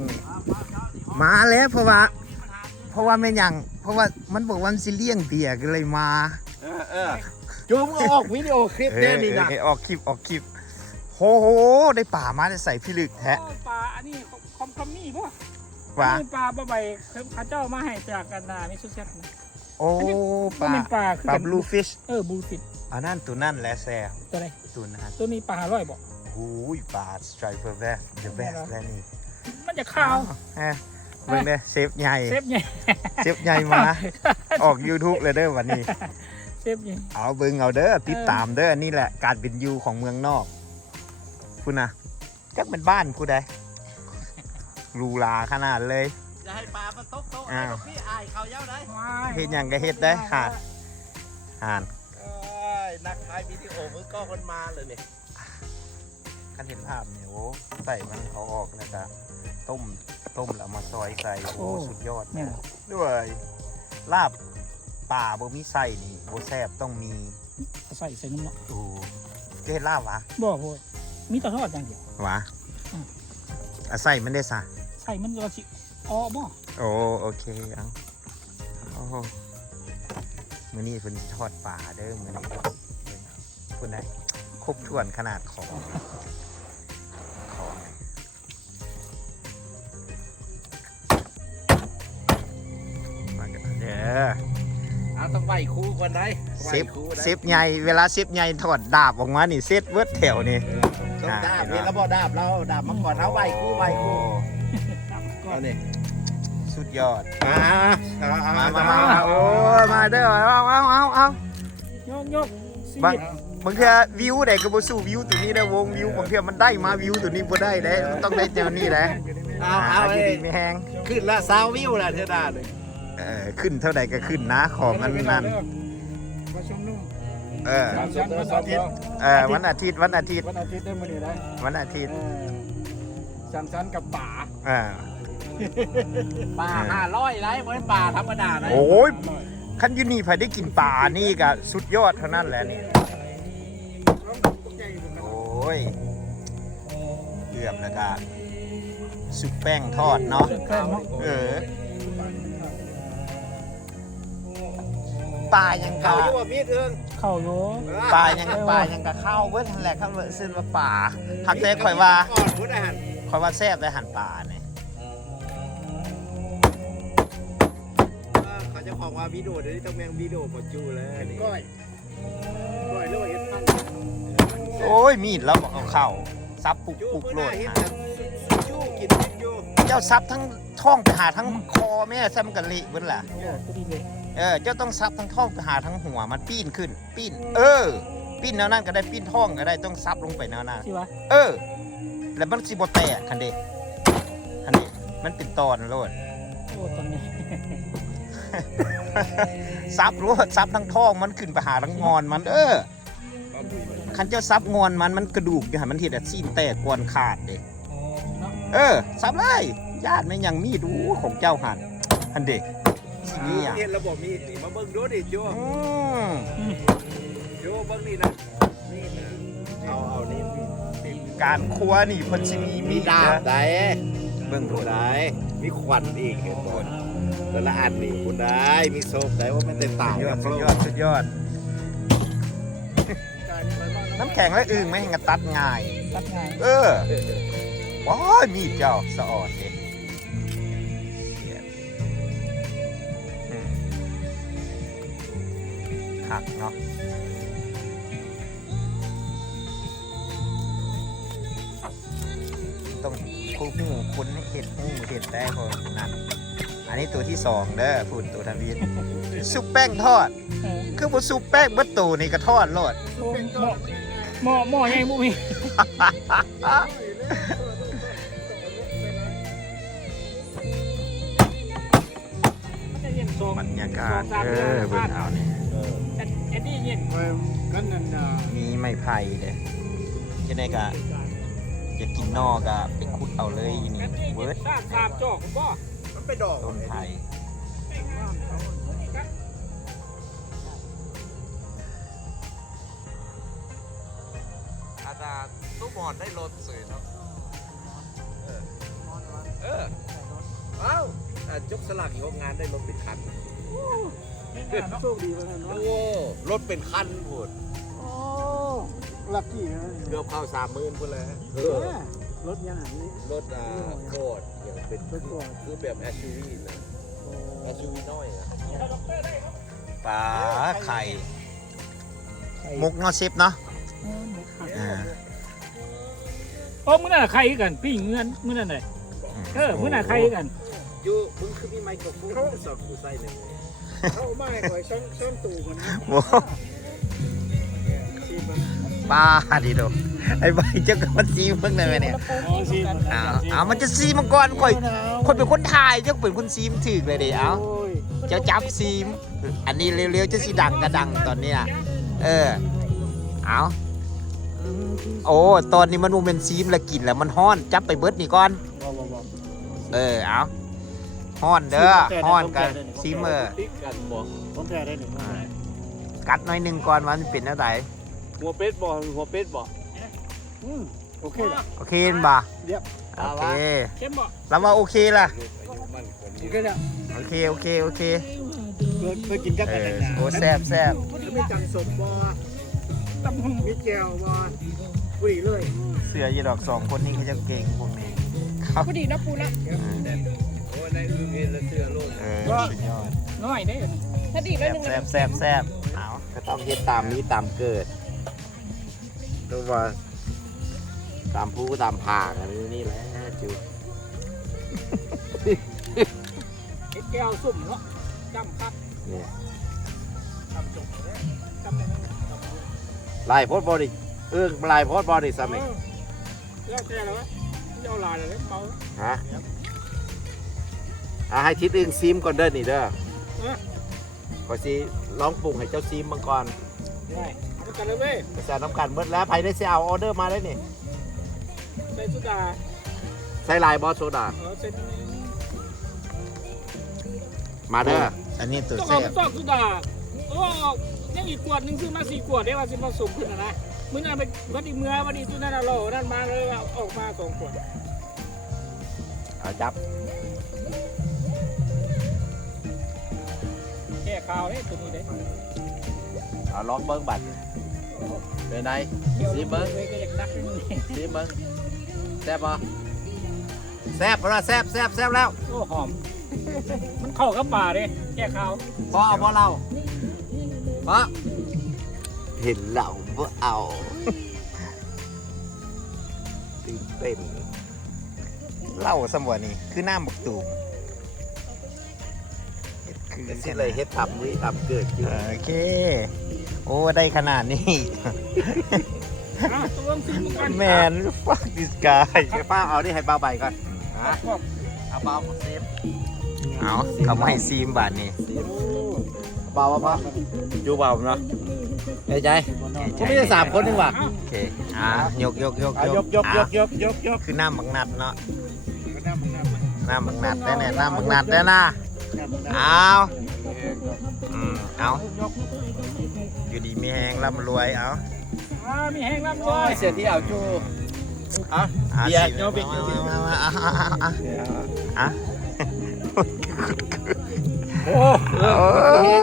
งนี่มาแล้วเพราะว่าไม่ยังเพราะว่ามันบอกว่าสิเลี้ยงเบียก็เลยมาจูมออกวิดีโอคลิปแน่นี่นะออกคลิปโหได้ป่ามาได้ใส่พี่ลึกแท้ปลาอันนี้คอมนี่ป่ะ ว่า ปลาบ่ใบเขาเจ้ามาให้จากกันนามิซูเซ็ตโอ้ปลาบลูฟิชบลูฟิชอันนั้นตัวนั่นแหละแซ่ตัวไหนตัวนั้นตัวนี้ปลา500บ่โอ้ยปลาสไตรเปอร์แวสเดอะแบสแล้วนี่มันจะขาวเบิ่งเด้เซฟใหญ่มาออก YouTube เลยเด้อวันนี้เซฟใหญ่เอาเบิ่งเอาเด้อติดตามเด้อนี่แหละการเป็นอยู่ของเมืองนอกคุณนะก็เป็นบ้านกูได้รูลาขนาดเลยจะให้ปลามันตกไอ้พี่อายเขาเย้าได้เฮ็ดหยังก็เฮ็ดได้ห่านนักถ่ายวิดีโอมือกล้องมันมาเลยเนี่ยคันเห็นภาพเนี่ยโอ้ใส่มันเอาออกแล้วก็ต้มแล้วมาซอยใส่โอ้สุดยอดด้วยลาบป่าบ่มีใส่นี่บ่แซ่บต้องมีใส่น้ำเนาะโอ้จะเฮ็ดลาบวะบ่โหมีแต่ทอดอย่างเดียววะใส่มันได้ซะใส่มันก็สิบ่โอเคเอามื้อนี้เพิ่นทอดป่าเด้อมื้อนี้เพิ่นได้ครบถ้วนขนาดของเอาต้องไหวคู่กันได้เซฟใหญ่เวลาเซฟใหญ่ถอดดาบออกมานี่เซตเวิร์ดแถวนี่ดาบนี่เราบอกดาบมาก่อนเอาไหวคู่เอาเนี่ยสุดยอดมาโอ้มาเด้อเอายกบางทีวิวไหนก็บ่สู้วิวตัวนี้ได้วงวิวบางทีมันได้มาวิวตัวนี้บ่ได้ได้ต้องได้เจ้านี่แหละเอาดีไม่แห้งขึ้นละ20วิวละเท่านั้นเลยขึ้นเท่าใดก็ขึ้นนะของนั้นวันอาทิตย์ได้มื้อนี้ได้วันอาทิตย์ชั้นกับป่า500ไรเหมือนป่าธรรมดาเลยโอ้ยคันอยู่นี่ไผได้กินป่านี่ก็สุดยอดเท่านั้นแหละนี่โอ้ยเกือบแล้วก็สุกแป้งทอดเนาะปลายังกะเข้าอยู่ปลายังกะเข้าเบิดนั่นแหละครับซึ่งว่าป่าหักแต่ข่อยว่าแซ่บได้หั่นปลาเนี่ยเขาจะบอกว่าวิดีโอเดี๋ยวนี้ต้องแมงวิดีโอพอจูแล้วนี่ก้อยเรื่องเห็ดตั้งโอ้ยมีดแล้วเอาเข้าซับปุกโลดจูกินอยู่เจ้าซับทั้งท้องไปหาทั้งคอแม่ซ้ำกันเละเบิดล่ะเจ้าต้องซับทั้งท้องไปหาทั้งหัวมันปีนขึ้นปีนปีนแนวนั้นก็ได้ปีนท้องก็ได้ต้องซับลงไปแนวนั้นแล้วมันสิบ่แตกคันเด้มันเป็นตอนโลดโอ้ตอนนี้ซับทั้งท้องมันขึ้นไปหาทั้งงอนมันคันเจ้าซับงอนมันกระดูกอยู่หั่นมันเฮ็ดให้ซีนแตกกวนขาดเด้ซับเลยญาติแม่ยังมีดูของเจ้าหั่นอันเด้นี่เห็นระบบมีสิมาเบิ่งดูดิโจ้เบิ่งนี่นะนี่เอานี่การครัวนี่เพิ่นสิมีดาบได้เบิ่งดูได้มีควันอีกเห็นบ่แต่ละอันนี่คุณได้มีโซบได้ว่ามันแตกต่างสุดยอดน้ำแข็งและอึ่งไม่ให้กระตัดง่ายว้ายมีดเจ้าสะอ่อนเด้หักเนาะต้องคุณให้เห็ดได้พอนั่นอันนี้ตัวที่2เด้อฝุ่นตัวทวีตซุปแป้งทอดคือบ่ซุปแป้งเบิดตัวนี่ก็ทอดโลดหม้อใหญ่บ่มีบรรยากาศเบิ่งเอานี่อันนี้เย็นกันนั่นมีไม้ไผ่เด้จะได้ก็จะกินนอกก็ไปขุดเอาเลยอยู่นี่เบิดสามจอกบ่มันไปดอกต้นไผ่อาจารย์ตู้บอลได้รถสวยเนาะ เอ้าจกสลักยกงานได้รถเป็นคัน โชคดีมากเนาะ โอ้รถเป็นคันพูด โอ้ลักกี้นะ เกือบเข้า30,000พุ่นเลยรถยังไงนี่ รถโคตรอย่างเป็นคือแบบ SUV นะ SUV น้อยนะ ปลาไข่มุกเนาะเชฟเนาะอ่า โอ้มื้อน่ะใครกันปิ้งเงินมื้อนั่นเลยมื้อน่ะใครกัน อยู่มึงคือมีไมโครโฟนสอดกูใส่หนึ่ง เข้ามาก่อยซ่อนตู่คนนะ โอ้ปลาดิโดไอ้ใบเจ้าก็มันซีเพิ่งได้ไหมเนี่ยเอามันจะซีมังกรข่อยเป็นคนถ่ายเจ้าเป็นคนซีมถึกเลยเดี๋ยวเอาเจ้าจับซีมอันนี้เร็วๆจะสีดังกระดังตอนเนี้ยเอาโอ้ตอนนี้มันเป็นซีมแล้วกินแล้วมันฮ้อนจับไปเบิดนี่ก่อนเอาฮ้อนเด้อฮ้อนกันซีมติ๊กกันบอก ผมแพ้ได้หนึ่ง กัดหน่อยหนึ่งก่อนมันเป็นอะไร หัวเป็ดบอกหัวเป็ดบอก โอเคละ โอเคบ่ เดี๋ยว โอเค เข้มบ่ แล้วว่าโอเคล่ะ โอเคละ โอเค เคยกินกับกันนะ โอ้แซบ มีจังสมบ่ตำหงมีแก้วบ่บุรีเลย เสือยีดอก2คนนี้เขาจะเก่งพวกนี้ครับ บุรีนะปูนะ โอ้ในอื่นเห็นแล้วเสือโลด สุดยอด น้อยได้ ถ้าดีแล้วนึง แซบเอา ก็ต้องเฮ็ดตามนี้ตามเกิดรู้ว่าตามผู้ตามผากันนี่แหละจิว แก้วสุ่มเนาะจำครับ เนี่ย จำจบจำได้ไหม ลายโพสต์บอดี้ลายโพสต์บอดี้ซ้ำอีก แล้วแต่แล้วเจ้าลายเลยเมา ฮะให้ทิศอึ้งซีมก่อนเด้อนี่เด้อขอซีลองปรุงให้เจ้าซีมมังกร ได้เอากันเลยเว้ย กระแสน้ำกันเบิดแล้วภายในเสียเอาออเดอร์มาได้นี่ ใส่สุดา ใส่ลายบอสโซดา เซ็น มาเด้อ อันนี้ตัว ต้อง แซ เอา บ ไปซอกสุดาโอ้ยังอีกขวดนึงซื้อมา4 ขวดได้ว่าสิผสมขึ้นนะมื้อนั้นไปวันอีเมื่อวันอีตัวนั้นเรานั่นมาเลยออกมา2 ขวด เอาจับ แค่ข่าวเลยตัวนี้ได้ เอาลองเบิ้งบัตรเป็นไงซีเบิ้ง เลยก็อยากดักนี่ ซีเบิ้งแซ่บปะแซ่บปะแซ่บแล้ว โอ้หอม มันเข้ากับป่าเลยแค่ข่าว พอเอาพอเราพอเห็นเหล่าบ่เอาตื่นเต้น เหล้าสมวนี่คือน้ำบักตูมคือ แต่สิเลยเฮ็ดทำนี่ทำเกิดอยู่ โอเคโอ้ได้ขนาดนี้ ตัวซีมันกัน แมนฟักดิสกาย เดี๋ยวป้าเอานี่ให้เบาใบก่อนนะเอาเบาเซฟ เอาเขาไม่ให้ซีมบาทนี่ เบาพออยู่เบาเนาะใจใจผมมี3 คนนึงว่ะ โอเคยก เอายก คือน้ำบักนัดเนาะน้ำบักนัดได้แน่น้ำบักนัดได้นะเอาเอาอยู่ดีมีแหงร่ำรวยเอา มีแห้งน้ำจ้อย เสียที่เอาจูเอา เบียร์โยบิมา โอ้